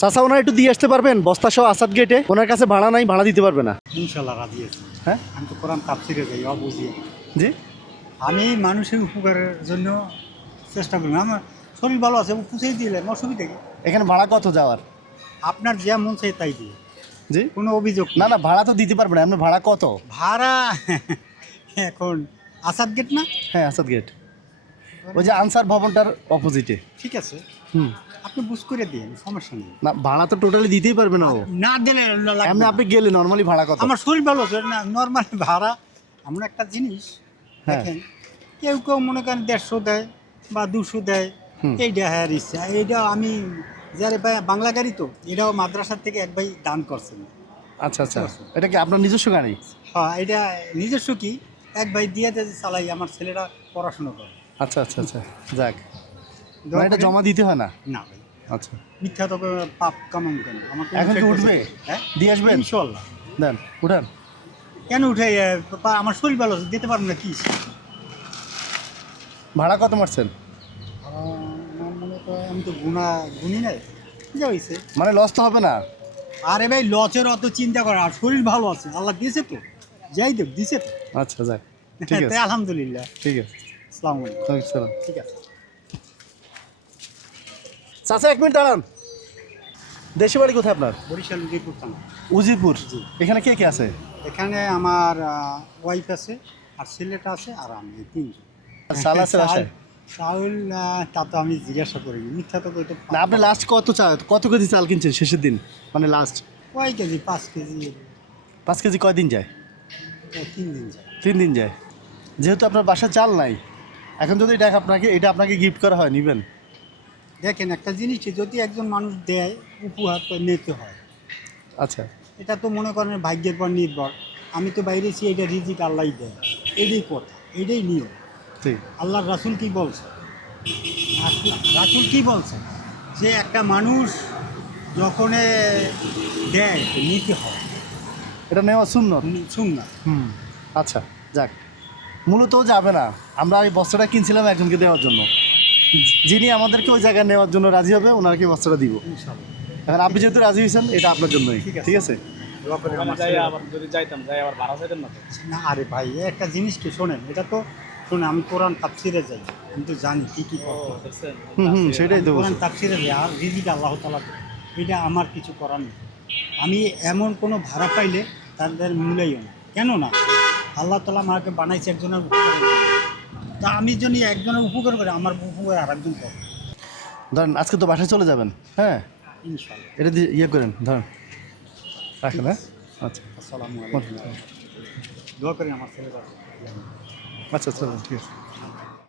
চাচা ওনার একটু দিয়ে আসতে পারবেন বস্তা সহ আসাদ গেটে, ওনার কাছে ভাড়া নাই, ভাড়া দিতে পারবে না। ইনশাল্লাহ রাজি আছি। হ্যাঁ আমি তো কোরআন তাফসিরে যাই অবুঝিয়ে। জি, আমি মানুষের উপকারের জন্য চেষ্টা করি। আমার শরীর ভালো আছে, পুষেই দিলে অসুবিধা কি? এখানে ভাড়া কত যাওয়ার? আপনার যা মন চাই তাই দিয়ে, জি কোনো অভিযোগ না না, ভাড়া তো দিতে পারবে না, আপনার ভাড়া কত? ভাড়া এখন আসাদ গেট না? হ্যাঁ আসাদ গেট, ওই যে আনসার ভবনটার অপোজিটে। ঠিক আছে, হুম, আপনি বুঝ করে দিন, সমস্যা নেই। না ভাড়া তো টোটালি দিতেই পারবে না ও। না দিলে লাগবে এমনি না। আপনি গেলে নর্মালি ভাড়া কত? আমার শরীর ভালো আছে না, নর্মাল ভাড়া। আমরা একটা জিনিস হ্যাঁ। দেখেন, কেউ কেউ মনে করেন 150 দেয় বা 200 দেয়, হুম। এইটা হ্যাঁ ইচ্ছা। এইটা আমি যারে ভাই বাংলা গাড়ি তো, এটাও মাদ্রাসার থেকে এক ভাই দান করছেন। আচ্ছা আচ্ছা, এটা কি আপনার নিজস্ব গাড়ি? হ্যাঁ, এটা নিজস্ব কি, এক ভাই দিয়ে যে চালাই, আমার ছেলেরা পড়াশোনা করে। আচ্ছা আচ্ছা আচ্ছা, যাক, দোয়া মানে এটা করেন। জমা দিতে হয় না? না ভাই, আচ্ছা, মিথ্যা তো পাপ কামাম কেন আমাকে এখন কি উঠবে? হ্যাঁ দিয়ে আসবেন? ইনশাল্লাহ। দেন উঠান। কেন উঠে আমার শরীর ভালো আছে, দিতে পারবো না কি? ভাড়া কত মারছেন? আমার মনে করেন আমি তো গুনি নাই, যা হয়েছে। মানে লস তো হবে না? আরে ভাই লসের অত চিন্তা করে, আর শরীর ভালো আছে, আল্লাহ দিয়েছে তো, যাই দেব দিছে তো। আচ্ছা যাক, ঠিক আছে তাই আলহামদুলিল্লাহ। ঠিক আছে। আসসালামু আলাইকুম। ওয়ালাইকুম সালাম। ঠিক আছে। চাচা এক মিনিট দাঁড়ান, দেশি বাড়ি কোথায় আপনার? বরিশাল উদয়পুর থানা। উজিরপুর। এখানে কে কে আছে? এখানে আমার ওয়াইফ আছে, আর ছেলেটা আছে, আর আমি, এই তিনজন। চাল আছে বাসায়? চাউল তা তো আমি জিজ্ঞাসা করিনি, মিথ্যা তো কইতে না আপনি লাস্ট কত কেজি চাল কিনছেন শেষের দিন, মানে লাস্ট? কয় কেজি? 5 কেজি। 5 কেজি কয়দিন যায়? 3 দিন যায়। 3 দিন যায়। যেহেতু আপনার বাসায় চাল নাই, এখন যদি এটা আপনাকে গিফট করা হয়, নিবেন? দেখেন একটা জিনিস, যদি একজন মানুষ দেয় উপহার তো নিতে হয়। আচ্ছা, এটা তো মনে করেন ভাগ্যের পর নির্ভর। আমি তো বাইরেছি, এটা রিজিক আল্লাহই দেয়, এটাই কথা, এটাই নিয়ম। ঠিক। আল্লাহর রাসূল কি বলছে? রাসূল কি বলছে? যে একটা মানুষ যখন দেয় তো নিতে হয়, এটা নেওয়া সুন্নত। শুন না। হুম, আচ্ছা যাক, মূলত ও যাবে না, আমরা এই বস্ত্রটা কিনছিলাম একজনকে দেওয়ার জন্য, যিনি আমাদেরকে ওই জায়গায় নেওয়ার জন্য রাজি হবে ওনাকে বস্ত্রটা দিব। ইনশাআল্লাহ। এখন আপনি যেহেতু রাজি হয়েছেন, এটা আপনার জন্যই। ঠিক আছে। ঠিক আছে। দোয়া করে আমার যাই ছেলেরা। আবার যদি যাইতাম যাই আবার ভাড়া চাইতেন না তো। না আরে ভাই, একটা জিনিস কি শোনেন, এটা তো শুনে আমি কোরআন তাফসিরে যাই, আমি তো জানি কি কি করতে হয়। দেখছেন? হুম, সেটাই তো কোরআন বলছি। তাফসিরে যাই, আর রিজিক আল্লাহ তাআলা দেয়। এটা আমার কিছু করার নেই। আমি এমন কোনো ভাড়া পাইলে তাদের মূল্যায়ও না, কেন না? আল্লাহ তাআলা আমাকে বানাইছে একজনের উপকারের জন্য। তা আমি যদি একজনের উপকার করি, আমার উপকার আর একজন করে। ধরেন আজকে তো বাসায় চলে যাবেন, হ্যাঁ, ইনশাআল্লাহ। এটা দিয়ে ইয়ে করেন, ধরেন রাখেন। হ্যাঁ আচ্ছা আসসালামু আলাইকুম। দোয়া করি আমার ছেলেরা। আচ্ছা, ঠিক আছে।